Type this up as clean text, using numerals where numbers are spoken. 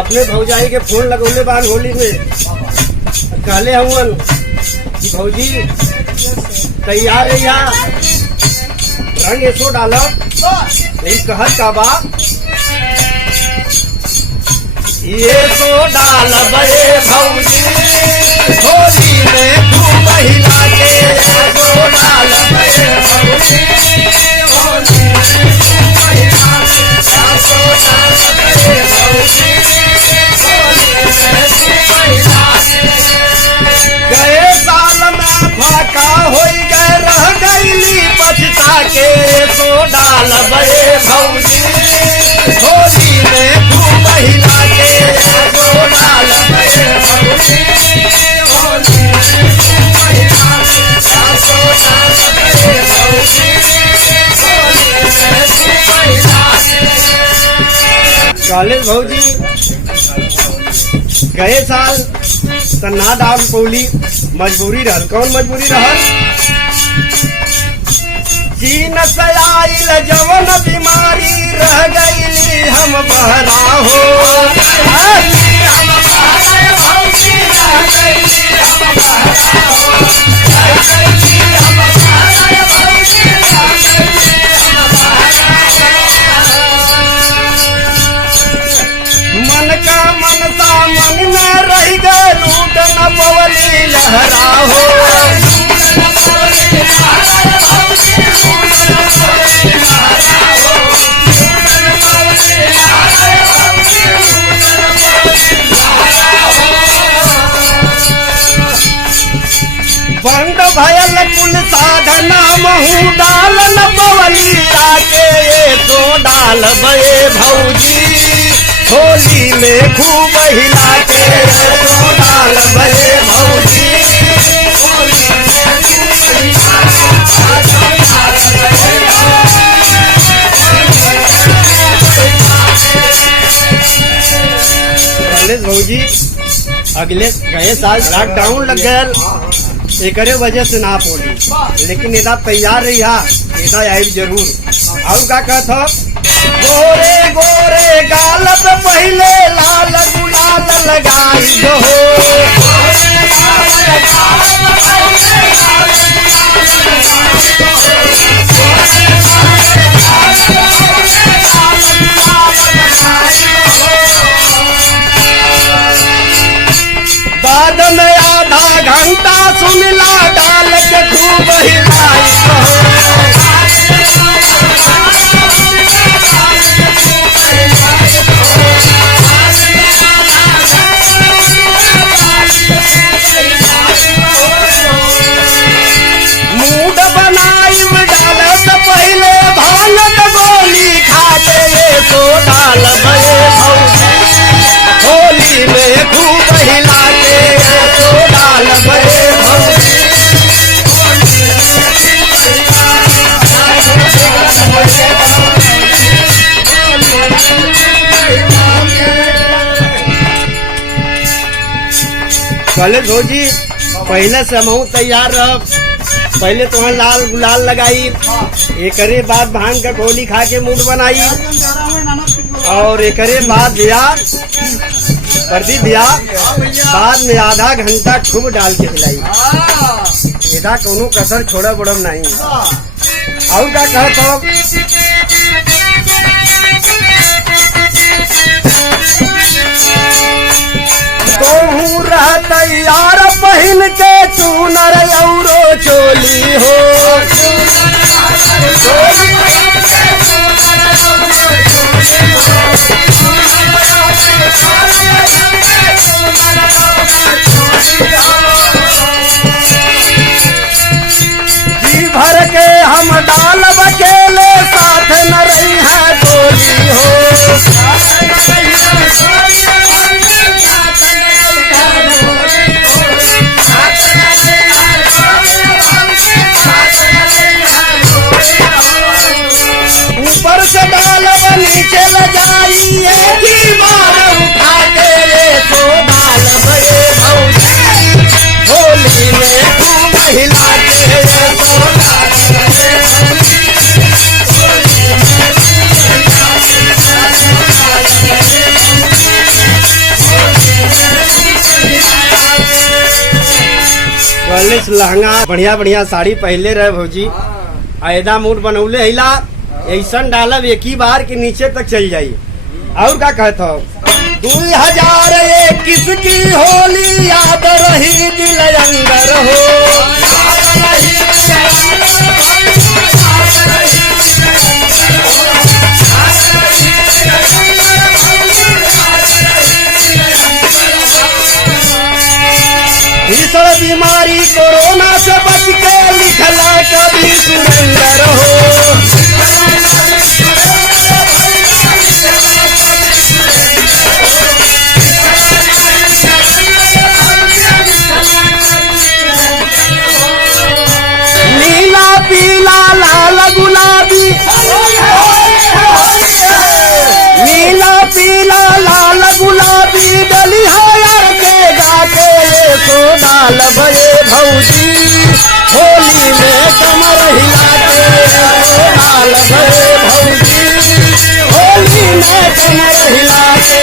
अपने भौजाई के फोन लगौले बार होली में कहले हवन कि भौजी तैयार है या रंग ऐसो डालो नहीं कहत का बा ये सो डाल बड़े भौजी होली में खूब हिला के सो डाल बड़े भौजी होली में खूब हिला के सो डाल बड़े भौजी होली में खूब हिला के गए साल में फाका होई गए रह गईली पछता के सो डाल बड़े भौजी होली में खूब हिला के सो डाल बड़े भौजी होली में खूब हिला के सो डाल बड़े भौजी होली में खूब हिला के कॉलेज भौजी गए साल त ना डाल पौली मजबूरी रहल। कौन मजबूरी रहल? चीन से आइल जवन बीमारी रह गईली हम बहरा हो मन का मनसा मन में रह गए लूट न पवली लहरा हो बंद भयल कुल साधना महू डाल न पवली आके तो डाल बड़े भौजी होली में खूब हिला के तो डाल बड़े भौजी होली में खूब हिला के भौजी अगले गए साल लॉकडाउन लग गया एकरे वजह से ना पोली लेकिन एदा तैयार रही एदा आई जरूर। और का कहत गोरे गोरे गाल पे पहले लाल गुलाल लगाई हो बाद में आधा घंटा सुनला डाल के खूब हिलाई मूड बनाई डाल से पहले भांग गोली खाते तो डाल बड़े भौजी होली में खूब हिला के तो डाल बड़े भौजी कॉलेज भौजी पहले से हम तैयार रह पहले तो लाल गुलाल लगाई एकरे बाद भांग का गोली खा के मूड बनाई और एकरे बाद ब्याह प्रदीप ब्याह बाद में आधा घंटा खूब डाल के खिलाई एदा कोनो कसर छोड़ा बड़म नहीं। और का कहत हो तोहू रह तैयार पहन के चूनर औरो चोली हो जी भर के हम डाल बकेले साथ न रही है गोली हो ऊपर से डाल नीचे ल जाई एक ही बार उठा के तो डाल बड़े भौजी होली में खूब हिला के तो डाल बड़े भौजी होली में खूब हिला के ड्रेस लहंगा बढ़िया बढ़िया साड़ी पहले रहे भौजी। आयदा मूड बनौले हिला ऐसा डालब एक ही बार के नीचे तक चल जाई। और क्या कहता हो 2021 की होली याद रही दिल अंदर हो। भीषण बीमारी कोरोना से बच के लिखला कभी सुरेंद्र हो। नीला पीला लाल गुलाबी, नीला पीला लाल गुलाबी डलिया के गाके सो डाल भये भौजी होली में कमर हिलाते सो डाल भये भौजी होली में कमर हिलाते।